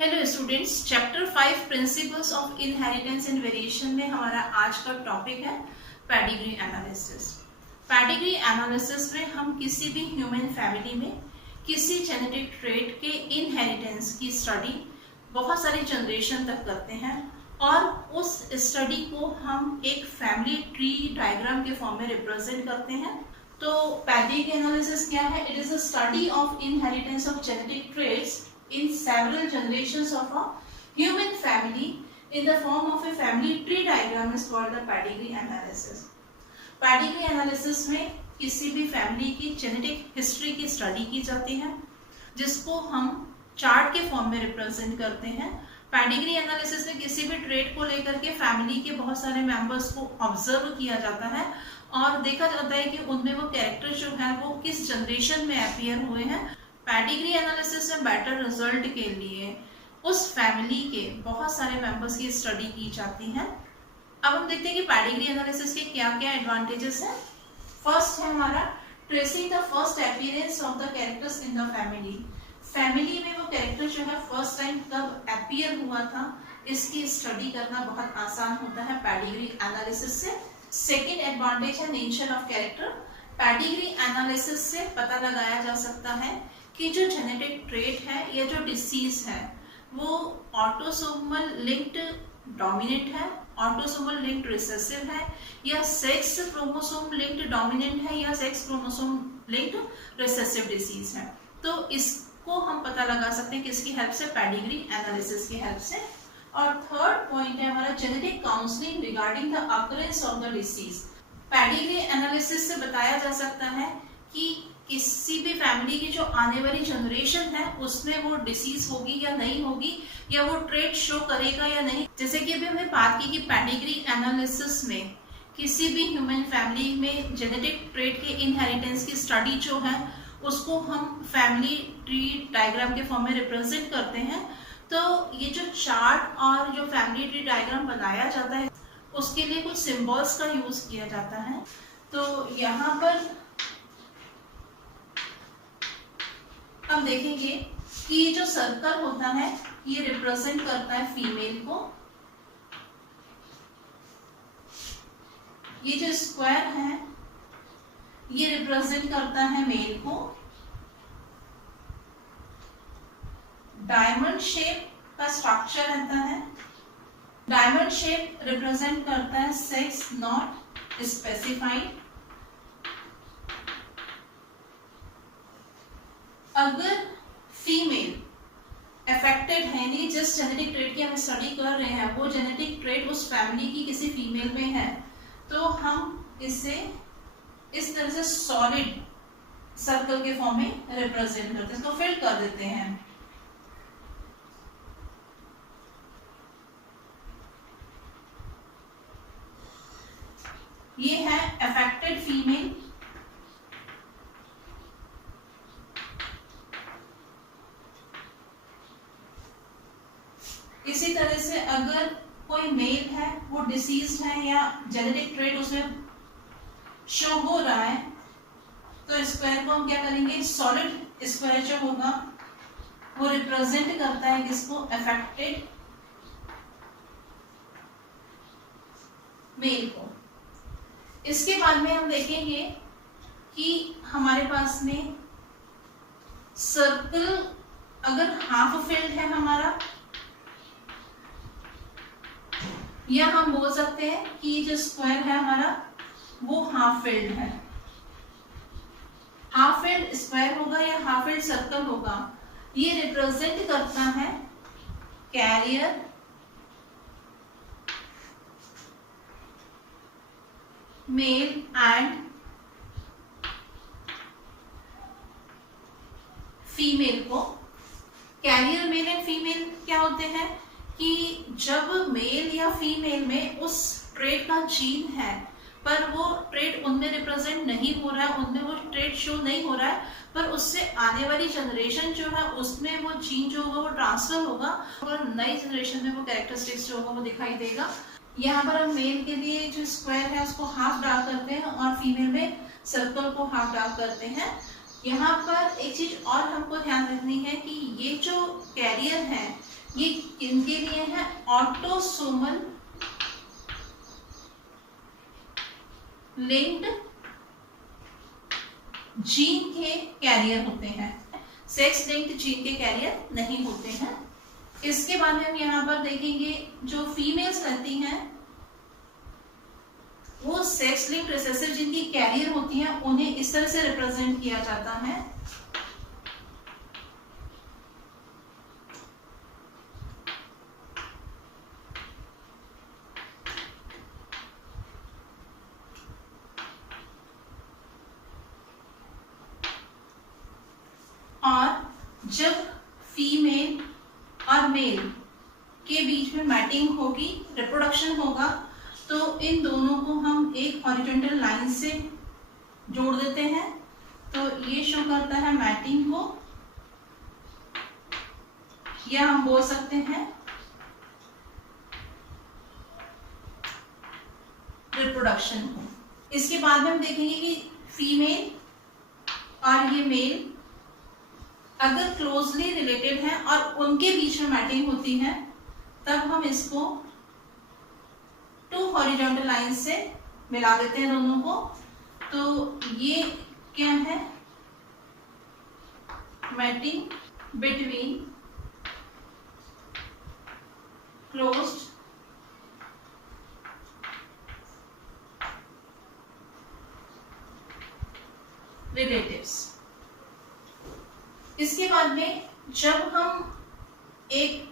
Hello students, chapter 5 principles of inheritance and variation में हमारा आज का टॉपिक है पेडिग्री एनालिसिस। पेडिग्री एनालिसिस में हम किसी भी ह्यूमन फैमिली में किसी जेनेटिक ट्रेट के इनहेरिटेंस की स्टडी बहुत सारी जनरेशन तक करते हैं और उस स्टडी को हम एक फैमिली ट्री डायग्राम के फॉर्म में रिप्रेजेंट करते हैं। तो पेडिग्री एनालिसिस क्या है? It is a study of inheritance of genetic traits in several generations of a human family in the form of a family tree diagram is called the pedigree analysis. Pedigree analysis में किसी भी family की genetic history की study की जाती है जिसको हम चार्ट के फॉर्म में रिप्रेजेंट करते हैं। पेडिग्री एनालिसिस में किसी भी ट्रेट को लेकर के फैमिली के बहुत सारे मेंबर्स को ऑब्जर्व किया जाता है और देखा जाता है कि उनमें वो कैरेक्टर जो है वो किस जनरेशन में अपीयर हुए हैं। पेडिग्री एनालिसिस में बेटर रिजल्ट के लिए उस फैमिली के बहुत सारे मेंबर्स की स्टडी की जाती है। अब हम देखते हैं कि पेडिग्री एनालिसिस के क्या क्या एडवांटेजेस हैं। फर्स्ट है हमारा tracing the first appearance of the characters in the family. Family में वो कैरेक्टर जो है फर्स्ट टाइम कब अपीयर हुआ था इसकी स्टडी करना बहुत आसान होता है पेडिग्री एनालिसिस से। सेकेंड एडवांटेज है nature of character. Pedigree analysis से पता लगाया जा सकता है कि जो जेनेटिक ट्रेट है या जो डिसीज है वो ऑटोसोमल लिंक्ड डोमिनेंट है, ऑटोसोमल लिंक्ड रिसेसिव है या सेक्स क्रोमोसोम लिंक्ड डोमिनेंट है या sex chromosome linked recessive disease है। तो इसको हम पता लगा सकते हैं किसकी हेल्प से? पेडिग्री एनालिसिस की हेल्प से। और थर्ड पॉइंट है हमारा genetic counselling regarding the occurrence of the disease. Pedigree analysis से बताया जा सकता है कि किसी भी फैमिली की जो आने वाली जनरेशन है उसमें वो डिसीज होगी या नहीं होगी या वो ट्रेट शो करेगा या नहीं। जैसे कि अभी हमने बात की कि पेडिग्री एनालिसिस में किसी भी ह्यूमन फैमिली में जेनेटिक ट्रेट के इनहेरिटेंस की स्टडी जो है उसको हम फैमिली ट्री डायग्राम के फॉर्म में रिप्रेजेंट करते हैं। तो ये जो चार्ट और जो फैमिली ट्री डायग्राम बनाया जाता है उसके लिए कुछ सिंबल्स का यूज किया जाता है। तो यहाँ पर हम देखेंगे कि ये जो सर्कल होता है ये रिप्रेजेंट करता है फीमेल को, ये जो स्क्वायर है ये रिप्रेजेंट करता है मेल को, डायमंड शेप का स्ट्रक्चर रहता है, डायमंड शेप रिप्रेजेंट करता है सेक्स नॉट स्पेसिफाइड। अगर फीमेल अफेक्टेड है, नहीं जिस जेनेटिक ट्रेट की हम स्टडी कर रहे हैं वो जेनेटिक ट्रेट उस फैमिली की किसी फीमेल में है तो हम इसे इस तरह से सॉलिड सर्कल के फॉर्म में रिप्रेजेंट करते हैं, इसको फिल कर देते हैं। ये है अफेक्टेड फीमेल। इसी तरह से अगर कोई मेल है वो डिसीज्ड है या जेनेटिक ट्रेट उसमें शो हो रहा है तो स्क्वायर को हम क्या करेंगे? सॉलिड स्क्वायर जो होगा वो रिप्रेजेंट करता है किसको? अफेक्टेड मेल को। इसके बाद में हम देखेंगे कि हमारे पास में सर्कल अगर हाफ फिल्ड है हमारा, या हम बोल सकते हैं कि जो स्क्वायर है हमारा वो हाफ फिल्ड है। हाफ फिल्ड स्क्वायर होगा या हाफ फिल्ड सर्कल होगा, ये रिप्रेजेंट करता है कैरियर मेल एंड फीमेल को। कैरियर मेल एंड फीमेल क्या होते हैं कि जब मेल या फीमेल में उस ट्रेट का जीन है पर वो ट्रेट उनमें रिप्रेजेंट नहीं हो रहा है, उनमें वो ट्रेट शो नहीं हो रहा है, पर उससे आने वाली जनरेशन जो है उसमें वो जीन जो होगा वो ट्रांसफर होगा और नई जनरेशन में वो कैरेक्टरिस्टिक्स जो होगा वो दिखाई देगा। यहाँ पर हम मेल के लिए जो स्क्वायर है उसको हाफ ड्रा करते हैं और फीमेल में सर्कल को हाफ ड्रा करते हैं। यहाँ पर एक चीज और हमको ध्यान रखनी है कि ये जो कैरियर है ये किनके लिए है? ऑटोसोमल लिंक्ड जीन के कैरियर होते हैं, सेक्स लिंक्ड जीन के कैरियर नहीं होते हैं। इसके बाद में हम यहाँ पर देखेंगे जो फीमेल्स रहती हैं वो सेक्स लिंक्ड रिसेसिव जीन की कैरियर होती हैं, उन्हें इस तरह से रिप्रेजेंट किया जाता है। और जब फीमेल और मेल के बीच में मैटिंग होगी, रिप्रोडक्शन होगा, तो इन दोनों को हम एक हॉरिजॉन्टल लाइन से जोड़ देते हैं। तो ये शो करता है मैटिंग को, या हम बोल सकते हैं रिप्रोडक्शन को। इसके बाद में हम देखेंगे कि फीमेल और ये मेल अगर क्लोजली रिलेटेड है और उनके बीच में मैटिंग होती है, तब हम इसको टू हॉरिजॉन्टल लाइन से मिला देते हैं दोनों को। तो ये क्या है? Mating between closed relatives. इसके बाद में जब हम एक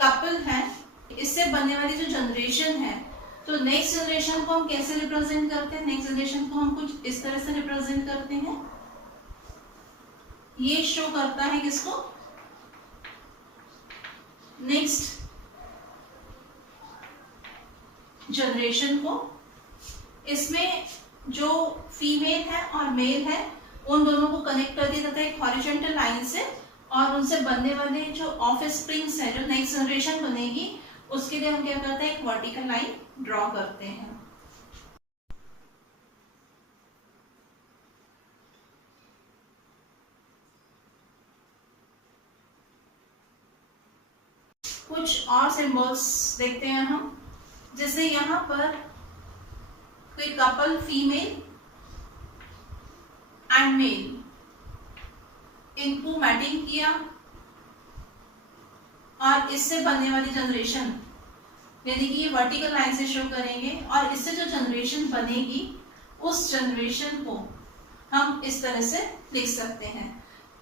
कपल है, इससे बनने वाली जो जनरेशन है, तो नेक्स्ट जनरेशन को हम कैसे रिप्रेजेंट करते हैं? नेक्स्ट जनरेशन को हम कुछ इस तरह से रिप्रेजेंट करते हैं। ये शो करता है किसको? नेक्स्ट जनरेशन को। इसमें जो फीमेल है और मेल है उन दोनों को कनेक्ट कर दिया जाता है एक हॉरिजॉन्टल लाइन से, और उनसे बनने वाले जो ऑफ स्प्रिंग्स है, जो नेक्स्ट जनरेशन बनेगी, उसके लिए हम क्या करते हैं? एक वर्टिकल लाइन ड्रॉ करते हैं। कुछ और सिंबल्स देखते हैं हम, जैसे यहाँ पर कोई कपल फीमेल एंड मेल, इनको मैटिंग किया और इससे बनने वाली जनरेशन, यानी कि ये वर्टिकल लाइन से शो करेंगे, और इससे जो जनरेशन बनेगी उस जनरेशन को हम इस तरह से लिख सकते हैं।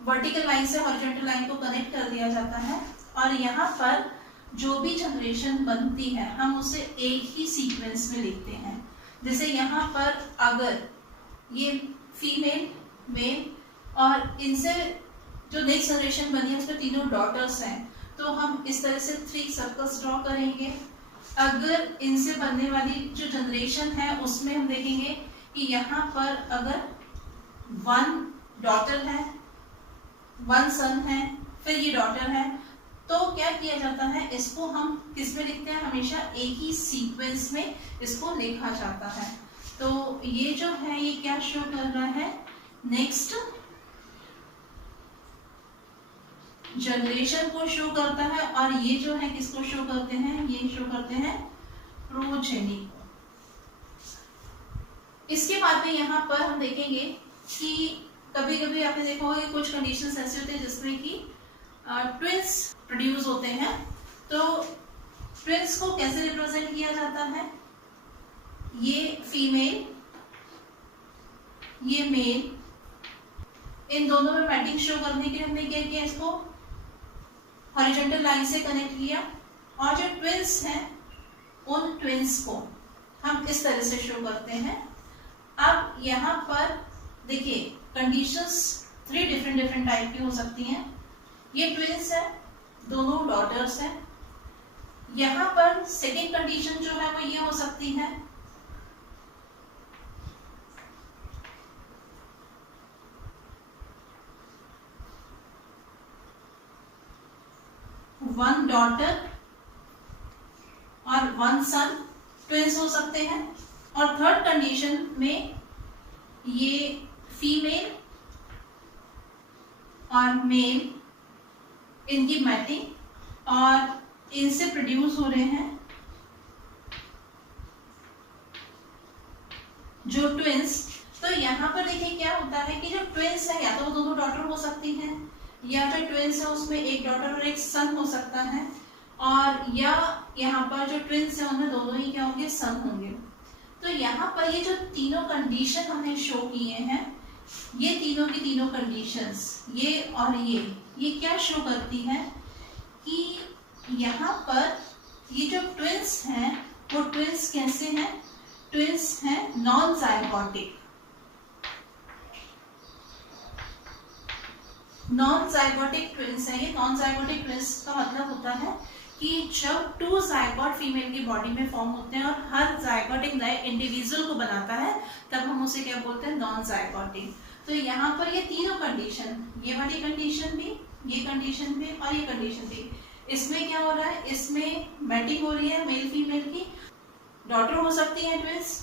वर्टिकल लाइन से हॉरिजॉन्टल लाइन को कनेक्ट कर दिया जाता है, और यहाँ पर जो भी जनरेशन बनती है हम उसे एक ही सीक्वेंस में लिखते हैं। जैसे यहाँ पर अगर ये फीमेल मेल और इनसे जो नेक्स्ट जनरेशन बनी है उसमें तीनों डॉटर्स हैं, तो हम इस तरह से 3 सर्कल्स ड्रॉ करेंगे। अगर इनसे बनने वाली जो जनरेशन है उसमें हम देखेंगे कि यहाँ पर अगर 1 डॉटर है, 1 सन है, फिर ये डॉटर है, तो क्या किया जाता है? इसको हम किस में लिखते हैं? हमेशा एक ही सीक्वेंस में इसको लिखा जाता है। तो ये जो है ये क्या शो कर रहा है? नेक्स्ट जनरेशन को शो करता है, और ये जो है किसको शो करते हैं? ये शो करते हैं प्रोजेनी को। इसके बाद में यहाँ पर हम देखेंगे कि कभी कभी आपने देखा होगा कि कुछ कंडीशंस ऐसे होते हैं जिसमें कि ट्विंस प्रोड्यूस होते हैं। तो ट्विंस को कैसे रिप्रेजेंट किया जाता है? ये फीमेल, ये मेल, इन दोनों में मैटिंग शो करने के लिए हमने क्या किया? इसको हॉरिजॉन्टल लाइन से कनेक्ट किया, और जो ट्विंस हैं उन ट्विंस को हम इस तरह से शो करते हैं। अब यहाँ पर देखिए कंडीशंस 3 डिफरेंट टाइप की हो सकती हैं। ये ट्विंस है, दोनों डॉटर्स हैं। यहाँ पर सेकेंड कंडीशन जो है वो ये हो सकती है, वन डॉटर और 1 सन, ट्विंस हो सकते हैं। और थर्ड कंडीशन में ये फीमेल और मेल, इनकी मैटिंग और इनसे प्रोड्यूस हो रहे हैं जो ट्विंस। तो यहाँ पर देखिए क्या होता है कि जो ट्विंस है या तो वो दोनों डॉटर हो सकती हैं, या जो ट्विंस है उसमें एक डॉटर और एक सन हो सकता है, और या यहाँ पर जो ट्विंस है उनमें दोनों ही क्या होंगे, सन होंगे। तो यहाँ पर ये जो तीनों कंडीशन हमने शो किए हैं, ये तीनों की तीनों कंडीशंस, ये और ये क्या शो करती है कि यहाँ पर ये जो ट्विंस हैं वो ट्विंस कैसे हैं, ट्विंस हैं non zygotic. Non zygotic twins है ये। नॉन जाइगोटिक ट्विंस का मतलब होता है कि जब 2 जाइगोट फीमेल की बॉडी में फॉर्म होते हैं और हर जाइगोट एक नए इंडिविजुअल को बनाता है, तब हम उसे क्या बोलते हैं, नॉन जाइगोटिक। तो यहाँ पर ये तीनों कंडीशन, ये वाली कंडीशन भी, ये कंडीशन भी और ये कंडीशन भी, इसमें क्या हो रहा है, इसमें मैटिंग हो रही है मेल फीमेल की। डॉटर हो सकती है ट्विंस,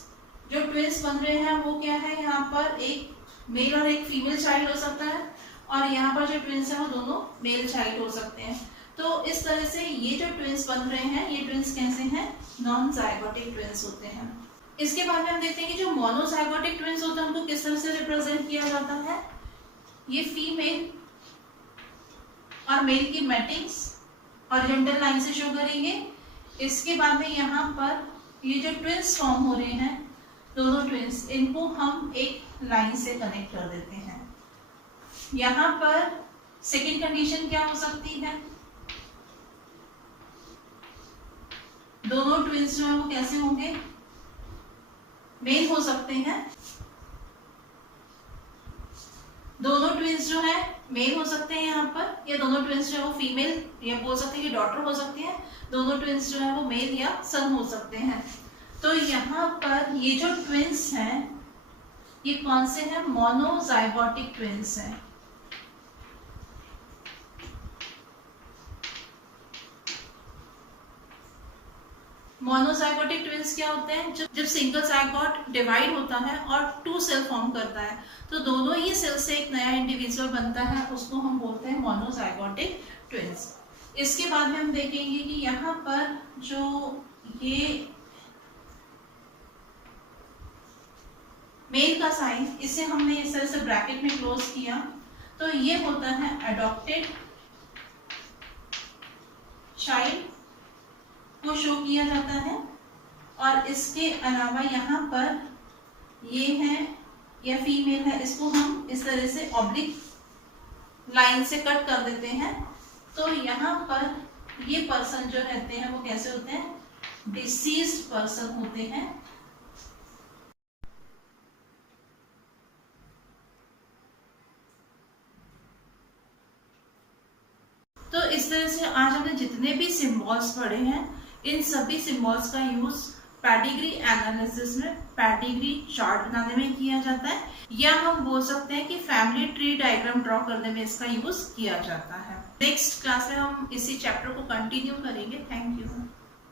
जो ट्विंस बन रहे हैं वो क्या है, यहाँ पर एक मेल और एक फीमेल चाइल्ड हो सकता है, और यहाँ पर जो ट्विंस है वो दोनों मेल चाइल्ड हो सकते हैं। तो इस तरह से ये जो ट्विंस बन रहे हैं, ये ट्विंस कैसे हैं, नॉन जाइगोटिक ट्विंस होते हैं। इसके बाद में हम देखते हैं कि जो मोनोजाइगोटिक ट्विंस होते हैं उनको किस तरह से रिप्रेजेंट किया जाता है। ये फीमेल और मेल की मैटिंग्स हॉरिजॉन्टल लाइन से शो करेंगे। इसके बाद में यहाँ पर ये जो ट्विंस फॉर्म हो रहे हैं, दोनों ट्विंस, इनको हम एक लाइन से कनेक्ट कर देते हैं। यहाँ पर सेकेंड कंडीशन क्या हो सकती है, दोनों ट्विंस जो है वो कैसे होंगे, मेल हो सकते हैं। दोनों ट्विंस जो है मेल हो सकते हैं यहाँ पर, या दोनों ट्विंस जो है वो फीमेल, या बोल सकते हैं कि डॉटर हो सकती है। दोनों ट्विंस जो है वो मेल या सन हो सकते हैं। तो यहाँ पर ये जो ट्विंस हैं ये कौन से हैं, मोनोजाइगोटिक ट्विंस हैं। मोनोजाइगोटिक ट्विंस क्या होते हैं, जब सिंगल जाइगोट डिवाइड होता है और 2 सेल फॉर्म करता है, तो दोनों ही सेल से एक नया इंडिविजुअल बनता है, उसको हम बोलते हैं मोनोजाइगोटिक ट्विंस। इसके बाद में हम देखेंगे कि यहाँ पर जो ये मेल का साइन, इसे हमने इस तरह से ब्रैकेट में क्लोज किया, तो ये होता है अडॉप्टेड चाइल्ड को शो किया जाता है। और इसके अलावा यहाँ पर ये है या फीमेल है, इसको हम इस तरह से ऑब्लिक लाइन से कट कर देते हैं। तो यहाँ पर ये पर्सन जो रहते हैं वो कैसे होते हैं, डिसीज्ड पर्सन होते हैं। तो इस तरह से आज हमने जितने भी सिंबल्स पढ़े हैं, इन सभी सिंबल्स का यूज पेडिग्री एनालिसिस में पेडिग्री चार्ट बनाने में किया जाता है, या हम बोल सकते हैं कि फैमिली ट्री डायग्राम ड्रॉ करने में इसका यूज किया जाता है। नेक्स्ट क्लास में हम इसी चैप्टर को कंटिन्यू करेंगे। Thank you.